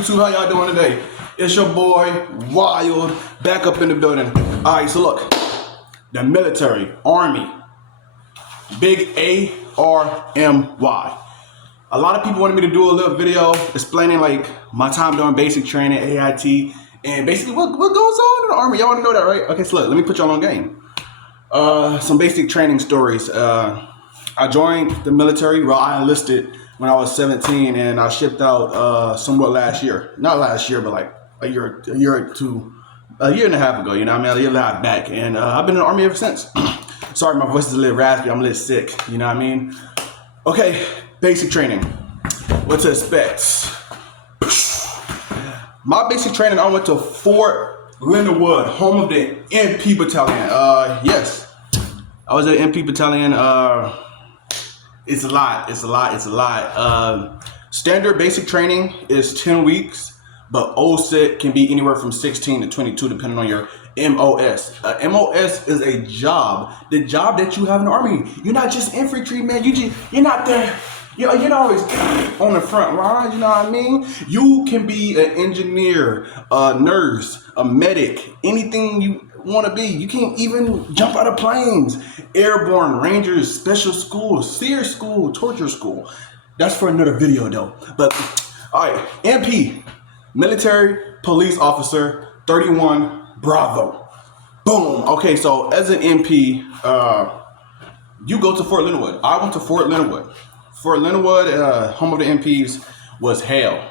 YouTube? How y'all doing today? It's your boy Wild back up in the building. Alright, so look, the military, Army, big A-R-M-Y. A lot of people wanted me to do a little video explaining like my time doing basic training, AIT, and basically what goes on in the Army. Y'all want to know that, right? Okay, so look, let me put y'all on game. Some basic training stories. I joined the military. Well, I enlisted when I was 17, and I shipped out somewhat last year. Not last year, but like a year and a half ago. You know what I mean? A year and a half back, and I've been in the Army ever since. Sorry, my voice is a little raspy. I'm a little sick. You know what I mean? Okay, basic training. What to expect? My basic training, I went to Fort Leonard Wood, home of the MP battalion. Yes, I was at MP battalion. It's a lot. Standard basic training is 10 weeks, but OSIT can be anywhere from 16 to 22 depending on your MOS. MOS is a job, the job that you have in the Army. You're not just infantry, man. You're not there. You're not always on the front line, you know what I mean? You can be an engineer, a nurse, a medic, anything you want to be. You can even jump out of planes, airborne, rangers, special school, SEER school, torture school. That's for another video though. But all right, MP, military police officer, 31 Bravo. Boom. Okay, so as an MP, you go to Fort Leonard Wood. I went to Fort Leonard Wood. Fort Leonard Wood, home of the MPs, was hell.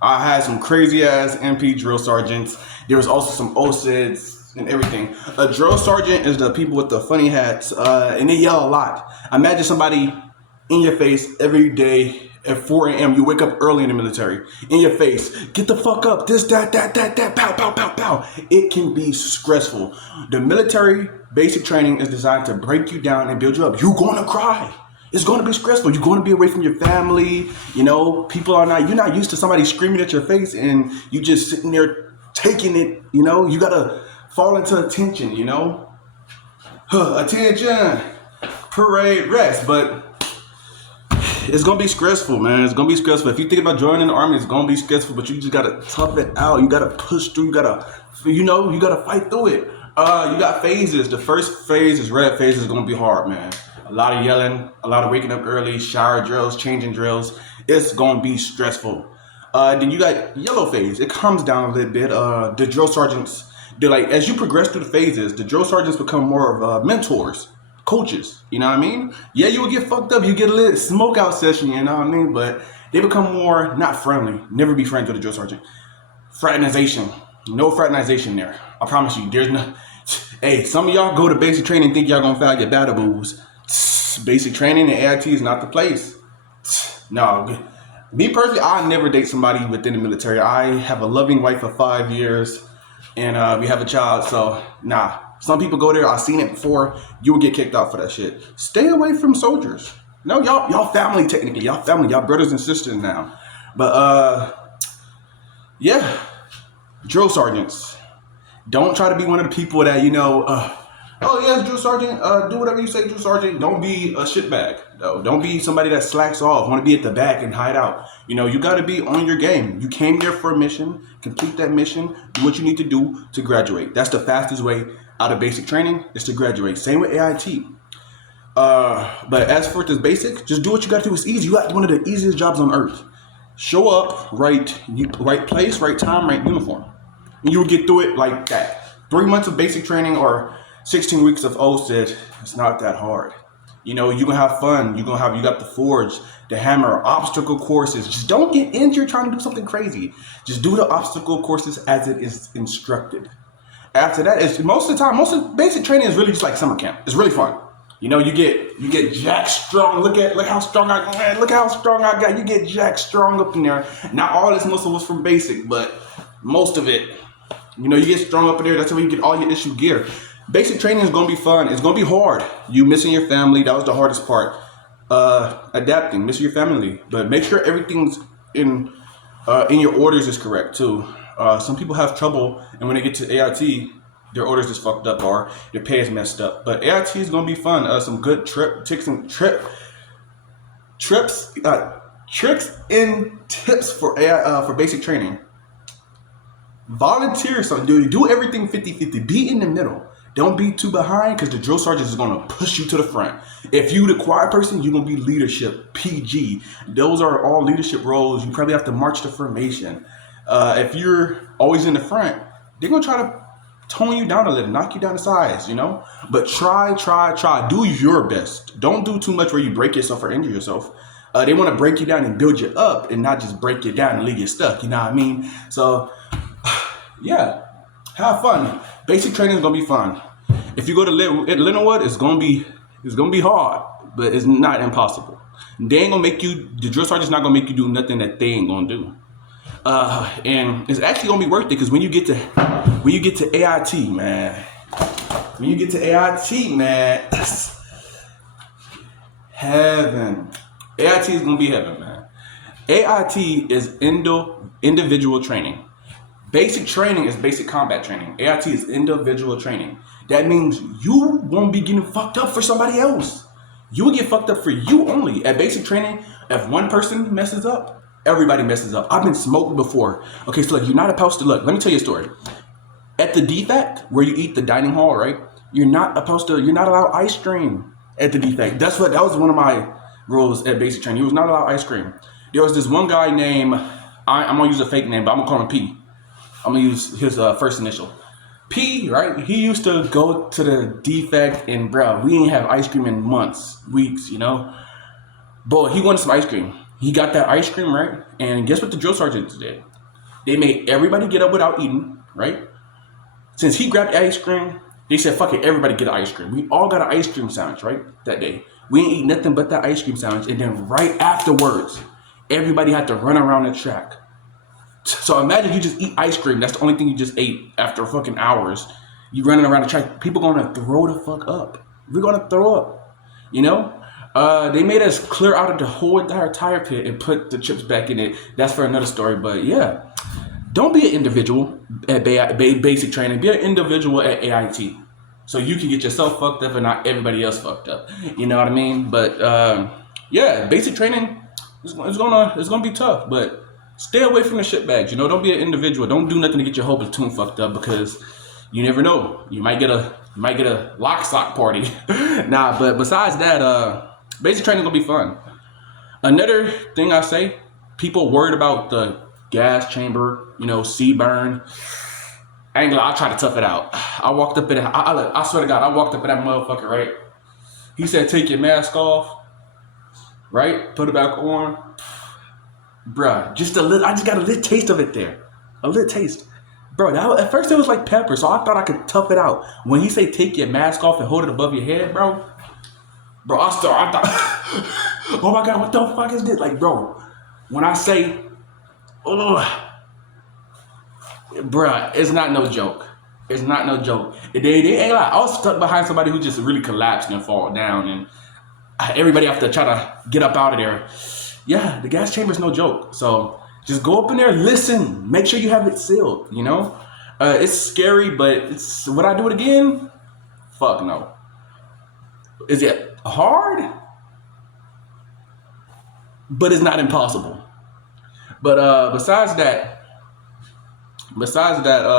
I had some crazy ass MP drill sergeants. There was also some OSIDs and everything. A drill sergeant is the people with the funny hats, and they yell a lot. Imagine somebody in your face every day at 4 a.m. You wake up early in the military, in your face, get the fuck up, this, that, pow, pow, pow, pow. It can be stressful. The military basic training is designed to break you down and build you up. You're gonna cry. It's going to be stressful. You're going to be away from your family. You know, you're not used to somebody screaming at your face and you just sitting there taking it. You know, you got to fall into attention, you know. Attention, parade, rest. But it's going to be stressful, man. It's going to be stressful. If you think about joining the Army, it's going to be stressful, but you just got to tough it out. You got to push through. You got to fight through it. You got phases. The first phase is red phase is going to be hard, man. A lot of yelling, a lot of waking up early, shower drills, changing drills. It's going to be stressful. Then you got yellow phase. It comes down a little bit. The drill sergeants, they're like, as you progress through the phases, the drill sergeants become more of mentors, coaches. You know what I mean? Yeah, you will get fucked up. You get a little smoke out session, you know what I mean? But they become more, not friendly. Never be friends with a drill sergeant. Fraternization. No fraternization there. I promise you. There's no. Hey, some of y'all go to basic training and think y'all going to find your battle boos. Basic training and AIT is not the place. No, me personally, I never date somebody within the military. I have a loving wife of 5 years, and we have a child. So nah, some people go there. I've seen it before. You will get kicked out for that shit. Stay away from soldiers. No, y'all family technically. Y'all family. Y'all brothers and sisters now. But yeah, drill sergeants. Don't try to be one of the people that oh yes, drill sergeant, do whatever you say, drill sergeant. Don't be a shitbag, though. Don't be somebody that slacks off, want to be at the back and hide out. You know, you got to be on your game. You came here for a mission, complete that mission, do what you need to do to graduate. That's the fastest way out of basic training is to graduate. Same with AIT. But as for this basic, just do what you got to do. It's easy. You got one of the easiest jobs on earth. Show up, right place, right time, right uniform. And you'll get through it like that. 3 months of basic training or 16 weeks of OSIT, it's not that hard. You know, you can have fun. You got the forge, the hammer, obstacle courses. Just don't get injured trying to do something crazy. Just do the obstacle courses as it is instructed. After that, most of basic training is really just like summer camp. It's really fun. You know, you get jack strong. Look how strong I got. You get jack strong up in there. Not all this muscle was from basic, but most of it. You know, you get strong up in there. That's how you get all your issue gear. Basic training is going to be fun. It's going to be hard. You missing your family. That was the hardest part. Adapting, missing your family. But make sure everything's in your orders is correct too. Some people have trouble, and when they get to AIT, their orders is fucked up or their pay is messed up. But AIT is going to be fun. Some good trips, Tricks and tips for for basic training. Volunteer something. Do everything 50-50. Be in the middle. Don't be too behind because the drill sergeant is going to push you to the front. If you the quiet person, you're going to be leadership, PG. Those are all leadership roles. You probably have to march the formation. If you're always in the front, they're going to try to tone you down a little, knock you down to size, you know? But try. Do your best. Don't do too much where you break yourself or injure yourself. They want to break you down and build you up and not just break you down and leave you stuck, you know what I mean? So, yeah, have fun. Basic training is gonna be fun. If you go to Lindenwood, it's gonna be hard, but it's not impossible. They ain't gonna make you. The drill sergeant's not gonna make you do nothing that they ain't gonna do. And it's actually gonna be worth it because when you get to AIT, man, heaven. AIT is gonna be heaven, man. AIT is individual training. Basic training is basic combat training. AIT is individual training. That means you won't be getting fucked up for somebody else. You will get fucked up for you only. At basic training, if one person messes up, everybody messes up. I've been smoked before. Okay, so look, you're not supposed to look. Let me tell you a story. At the defect, where you eat the dining hall, right? You're not allowed ice cream at the defect. That was one of my rules at basic training. He was not allowed ice cream. There was this one guy named, I'm gonna use a fake name, but I'm gonna call him P. I'm gonna use his first initial. P, right? He used to go to the defect and bro, we ain't have ice cream in months, weeks, you know? Boy, he wanted some ice cream. He got that ice cream, right? And guess what the drill sergeants did? They made everybody get up without eating, right? Since he grabbed ice cream, they said, fuck it, everybody get an ice cream. We all got an ice cream sandwich, right? That day. We ain't eat nothing but that ice cream sandwich. And then right afterwards, everybody had to run around the track. So imagine you just eat ice cream. That's the only thing you just ate after fucking hours. You running around the track. People gonna throw the fuck up. We're gonna throw up. You know? They made us clear out of the whole entire tire pit and put the chips back in it. That's for another story. But yeah, don't be an individual at basic training. Be an individual at AIT. So you can get yourself fucked up and not everybody else fucked up. You know what I mean? But yeah, basic training is gonna be tough. But stay away from the shitbags. You know, don't be an individual. Don't do nothing to get your whole platoon fucked up because you never know. You might get a lock sock party. Nah, but besides that, basic training gonna be fun. Another thing I say, people worried about the gas chamber, you know, C-burn. I ain't gonna lie, I tried to tough it out. I walked up in it. I swear to God, I walked up in that motherfucker, right? He said, take your mask off, right? Put it back on. Bruh, just a little, I just got a little taste of it there. A little taste. Bro, at first it was like pepper, so I thought I could tough it out. When he say take your mask off and hold it above your head, bro, I thought, oh my God, what the fuck is this? Like, bro, when I say, oh, bruh, it's not no joke. It's not no joke. They ain't like, I was stuck behind somebody who just really collapsed and fall down, and everybody have to try to get up out of there. Yeah, the gas chamber is no joke. So just go up in there, listen, make sure you have it sealed, you know? It's scary, but would I do it again? Fuck no. Is it hard? But it's not impossible. But besides that,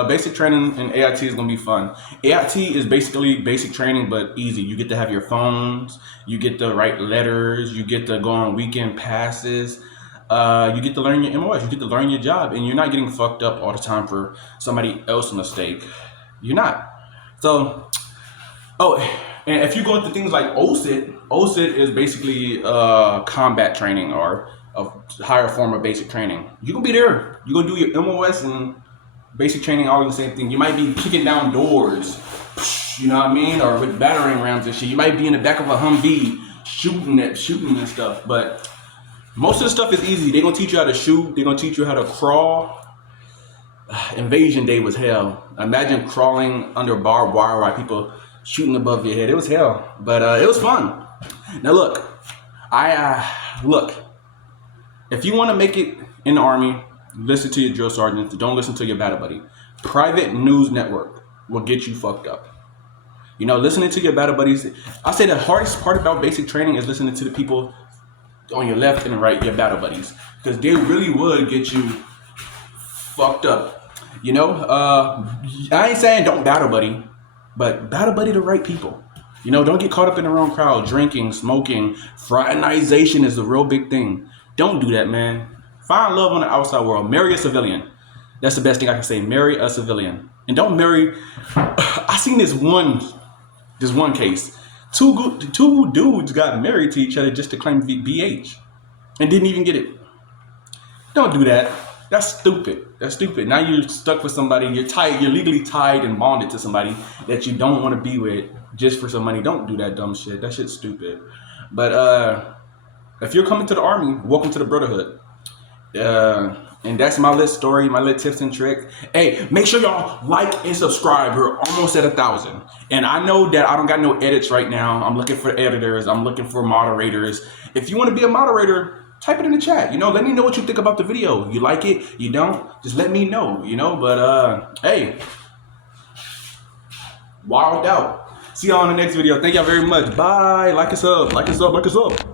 basic training in AIT is gonna be fun. AIT is basically basic training, but easy. You get to have your phones, you get to write letters, you get to go on weekend passes, you get to learn your MOS, you get to learn your job, and you're not getting fucked up all the time for somebody else's mistake. You're not. So, and if you go into things like OSIT is basically combat training or a higher form of basic training. You gonna be there. You gonna do your MOS and basic training, all the same thing. You might be kicking down doors, you know what I mean, or with battering rams and shit. You might be in the back of a Humvee shooting and stuff. But most of the stuff is easy. They're gonna teach you how to shoot. They're gonna teach you how to crawl. Invasion Day was hell. Imagine crawling under barbed wire while people shooting above your head. It was hell, but it was fun. Now look, look. If you want to make it in the Army, listen to your drill sergeant. Don't listen to your battle buddy. Private news network will get you fucked up. You know, listening to your battle buddies. I say the hardest part about basic training is listening to the people on your left and right, your battle buddies, because they really would get you fucked up. You know, I ain't saying don't battle buddy, but battle buddy the right people. You know, don't get caught up in the wrong crowd. Drinking, smoking, fraternization is a real big thing. Don't do that, man. Find love on the outside world. Marry a civilian. That's the best thing I can say. Marry a civilian, and don't marry. I seen this one case. Two dudes got married to each other just to claim BH, and didn't even get it. Don't do that. That's stupid. That's stupid. Now you're stuck with somebody. You're tied. You're legally tied and bonded to somebody that you don't want to be with just for some money. Don't do that dumb shit. That shit's stupid. But if you're coming to the army, welcome to the brotherhood. And that's my little story, my little tips and tricks. Hey, make sure y'all like and subscribe. We're almost at 1,000. And I know that I don't got no edits right now. I'm looking for editors. I'm looking for moderators. If you want to be a moderator, type it in the chat. You know, let me know what you think about the video. You like it? You don't? Just let me know, you know? But, hey, wild out. See y'all in the next video. Thank y'all very much. Bye. Like us up. Like us up. Like us up.